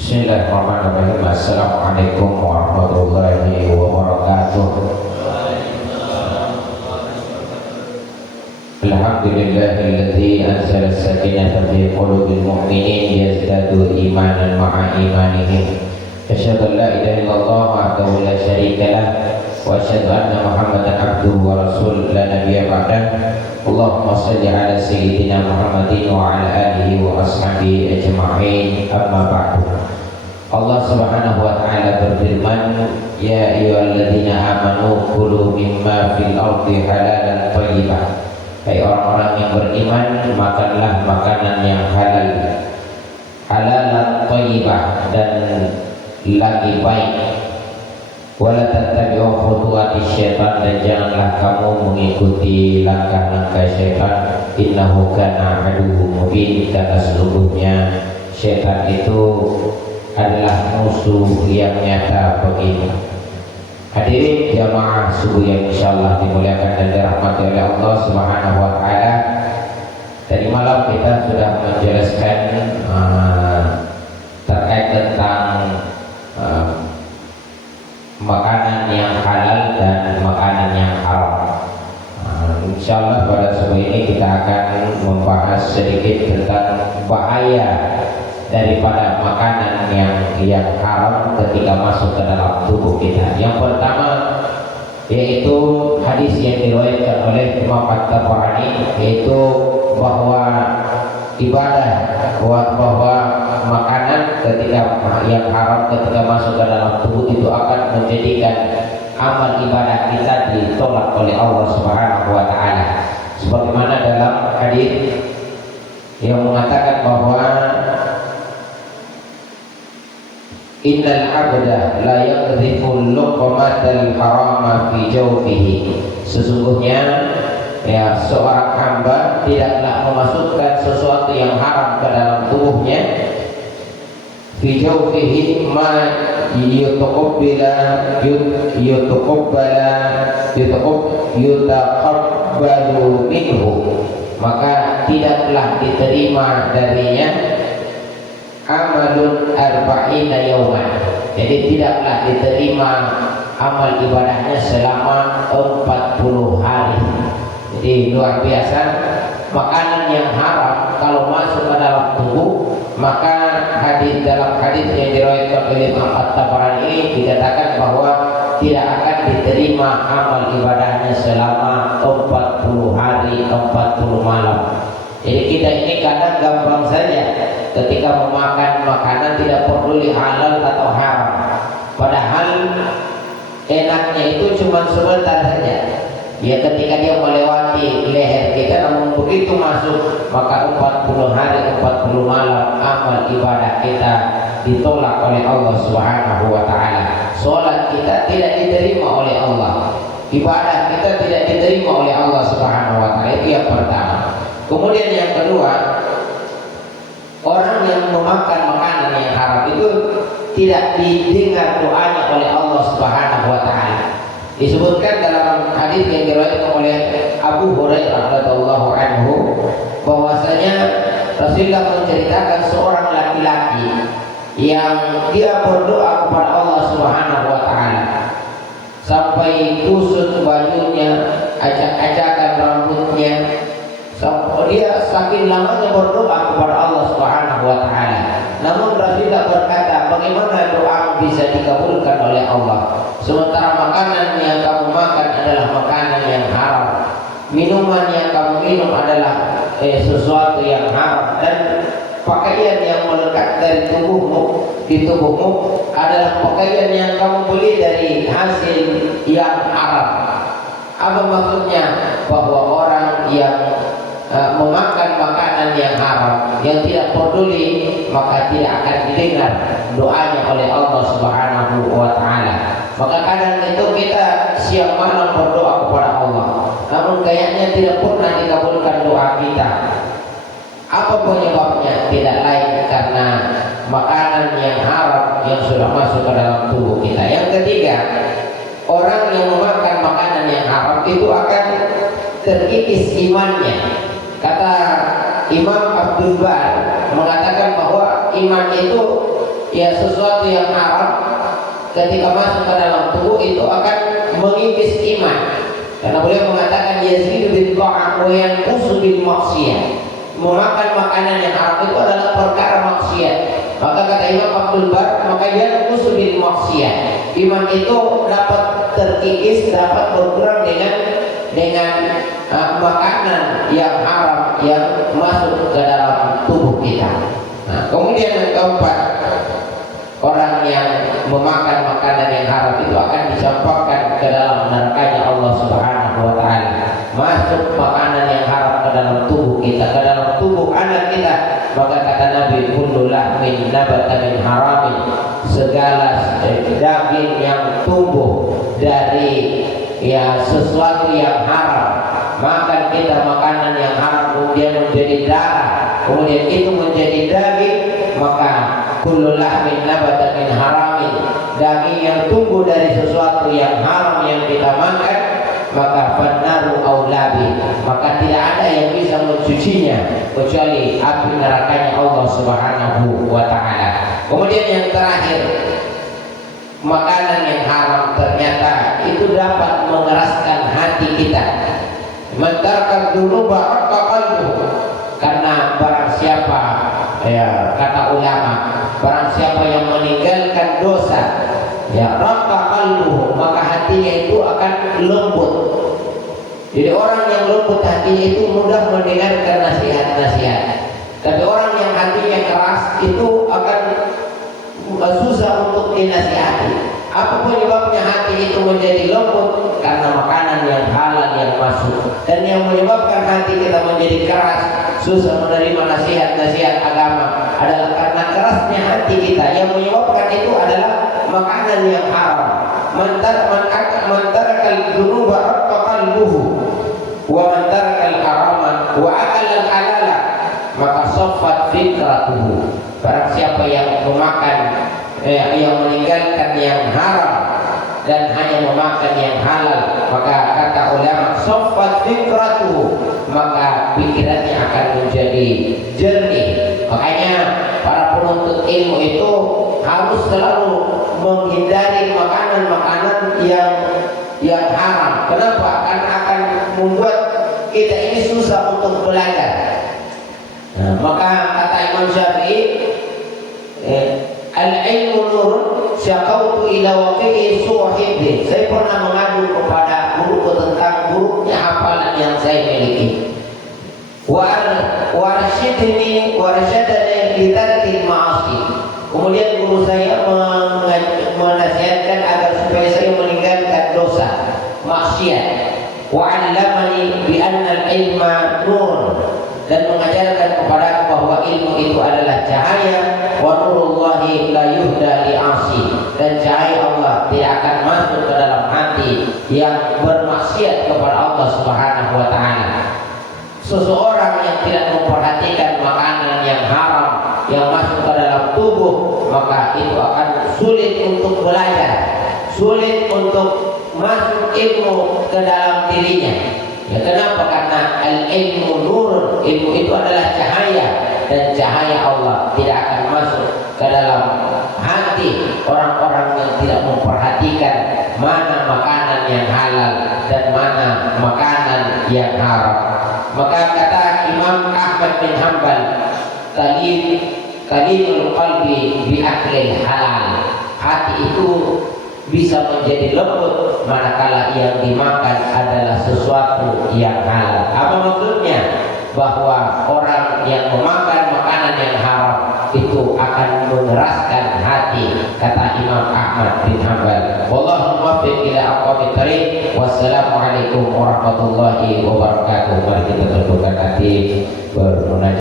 Bismillahirrahmanirrahim. Assalamualaikum warahmatullahi wabarakatuh. Alhamdulillahilladzi anzala as-sakinata fi qulubil mu'minin yazdadu imanan ma'a imanihim. Asyhadu an la ilaha illallah wahdahu la syarika lah wa asyhadu anna Muhammadan abduhu wa rasuluhu la nabiyya ba'dah. Allahumma shalli ala sayyidina Muhammadin wa ala alihi wa ashabihi ajma'in. Amma ba'du. Allah Subhanahu wa taala berfirman, ya ayyuhalladzina amanu kulu mimma fil ardi halalan thayyibah. Hai orang-orang yang beriman, makanlah makanan yang halal, halalan thayyibah, dan lagi baik. Wala tattabi'u khutuwatis syaitan, dan janganlah kamu mengikuti langkah-langkah syaitan. Innahu kana aduwwum mubin, karena sesungguhnya syaitan itu adalah musuh yang nyata bagimu. Hadirin jamaah subuh yang insyaallah dimuliakan dan dirahmati oleh Allah Subhanahu wa taala. Tadi malam kita sudah menjelaskan terkait tentang makanan yang halal dan makanan yang haram. Insyaallah pada subuh ini kita akan membahas sedikit tentang bahaya daripada makanan yang haram ketika masuk ke dalam tubuh kita. Yang pertama yaitu hadis yang diriwayatkan oleh Imam At-Tabarani, yaitu bahwa bahwa makanan ketika yang haram ketika masuk ke dalam tubuh itu akan menjadikan amal ibadah kita ditolak oleh Allah Subhanahu wa taala. Sebagaimana dalam hadis yang mengatakan bahwa innal abda la yaqdhifu luqmatal harama fi jawfihi. Sesungguhnya ya seorang hamba tidaklah memasukkan sesuatu yang haram ke dalam tubuhnya. Fi jawfihi ma yutaqabbalu minhu, maka tidaklah diterima darinya amalun arba'ina yauman. Jadi tidaklah diterima amal ibadahnya selama 40 hari. Jadi luar biasa. Makanan yang haram kalau masuk ke dalam tubuh, maka dalam hadis yang diriwayatkan oleh Imam At-Tabarani ini dikatakan bahwa tidak akan diterima amal ibadahnya selama 40 hari 40 malam. Jadi kita ini kadang gampang saja ketika memakan makanan tidak peduli halal atau haram. Padahal enaknya itu cuma sebentar saja. Ya ketika dia melewati leher kita, namun begitu masuk maka 40 hari 40 malam amal ibadah kita ditolak oleh Allah Subhanahu wa taala. Salat kita tidak diterima oleh Allah. Ibadah kita tidak diterima oleh Allah Subhanahu wa taala. Itu yang pertama. Kemudian yang kedua, orang yang memakan makanan yang haram itu tidak didengar doanya oleh Allah Subhanahu wa taala. Disebutkan dalam hadis yang diriwayatkan oleh Abu Hurairah radhiyallahu anhu bahwasanya Rasulullah menceritakan seorang laki-laki yang dia berdoa kepada Allah Subhanahu wa taala sampai kusut bajunya, acak-acakan rambutnya. Dia saking lamanya berdoa kepada Allah Subhanahu wa taala. Namun Rasulullah berkata, bagaimana doa bisa dikabulkan oleh Allah sementara makanan yang kamu makan adalah makanan yang haram, minuman yang kamu minum adalah sesuatu yang haram, dan pakaian yang melekat dari di tubuhmu adalah pakaian yang kamu beli dari hasil yang haram. Apa maksudnya? Bahwa orang yang memakan makanan yang haram, yang tidak peduli, maka tidak akan didengar doanya oleh Allah Subhanahu wa taala. Maka kadang itu kita siang malam berdoa kepada Allah, namun kayaknya tidak pernah dikabulkan doa kita. Apa penyebabnya? Tidak lain karena makanan yang haram yang sudah masuk ke dalam tubuh kita. Yang ketiga, orang yang memakan makanan yang haram itu akan terkikis imannya. Kata Imam Abdul Bar mengatakan bahwa iman itu ya sesuatu yang haram ketika masuk ke dalam tubuh itu akan mengikis iman. Karena beliau mengatakan yazidu bil ta'am wa yanqusu bil maksiyah. Memakan makanan yang haram itu adalah perkara maksiat. Maka kata Imam Abdul Bar, maka yanqusu bil maksiyah. Iman itu dapat terkikis, dapat berkurang dengan makanan yang haram yang masuk ke dalam tubuh kita. Nah, kemudian yang keempat, orang yang memakan makanan yang haram itu akan dicampakkan ke dalam nerakanya Allah Subhanahu wa taala. Masuk makanan yang haram ke dalam tubuh kita, ke dalam tubuh anak kita. Maka kata Nabi, kullu lahmin nabata min haramin, segala daging yang tumbuh dari ya sesuatu yang haram, makan kita makanan yang haram kemudian menjadi darah, kemudian itu menjadi daging, maka kullu lahmin nabata min haramin, daging yang tumbuh dari sesuatu yang haram yang kita makan, maka fannaru aulabi, maka tidak ada yang bisa mencucinya kecuali api nerakanya Allah Subhanahu wa taala. Kemudian yang terakhir, makanan yang haram ternyata itu dapat mengeraskan hati kita. Mentarkan dulu qalbuhu, karena barang siapa, ya kata ulama, barang siapa yang meninggalkan dosa, ya raqqa qalbuhu, maka hatinya itu akan lembut. Jadi orang yang lembut hatinya itu mudah mendengarkan nasihat-nasihat. Tapi orang yang hatinya keras itu akan susah untuk dinasihati. Apa penyebabnya hati itu menjadi lembut? Karena makanan yang halal yang masuk. Dan yang menyebabkan hati kita menjadi keras, susah menerima nasihat-nasihat agama adalah karena kerasnya hati kita. Yang menyebabkan itu adalah makanan yang haram. Mantarakal dunuba raqqa qalbuhu wa mantarakal harama wa akala al-halala, maka saffat fitratuhu. Barang siapa yang memakan yang meninggalkan yang haram dan hanya memakan yang halal, maka kata ulama saffat fitratuhu, maka pikirannya akan menjadi jernih. Makanya para penuntut ilmu itu harus selalu menghindari makanan-makanan yang haram. Kenapa? Karena akan membuat kita ini susah untuk belajar. Nah, maka kata Imam Syafi'i, al-ilmu nur, syaqautu ila waqi'i suhibin. Saya pernah mengadu kepada guruku tentang buruknya hafalan yang saya miliki. Warsyidni warsyadani li tarkil ma'asi. Kemudian guru saya menasihatkan agar supaya saya meninggalkan dosa, maksiat. Wa 'allamani bi anna al-ilma nur, dan mengajarkan kepadaku bahwa ilmu itu adalah cahaya. Wa nurullahi la yuhda li 'asi, dan cahaya Allah tidak akan masuk ke dalam hati yang bermaksiat kepada Allah Subhanahu wa taala. Seseorang yang tidak memperhatikan makanan yang haram yang masuk ke dalam tubuh, maka itu akan sulit untuk belajar, sulit untuk masuk ilmu ke dalam dirinya. Ya, kenapa? Karena al-ilmu nurun, ilmu itu adalah cahaya, dan cahaya Allah tidak akan masuk ke dalam hati orang-orang yang tidak memperhatikan mana makanan yang halal dan mana makanan yang haram. Maka kata Imam Ahmad bin Hanbal, qalilul qalbi bi aklil halal, hati itu bisa menjadi lembut manakala yang dimakan adalah sesuatu yang halal. Apa maksudnya? Bahwa orang yang memakan makanan yang haram itu akan mengeraskan hati, kata Imam Ahmad bin Hanbal. Wallahu muwaffiq ila aqwamit thariq. Wassalamualaikum warahmatullahi wabarakatuh. Mari kita tundukkan hati bermunajat.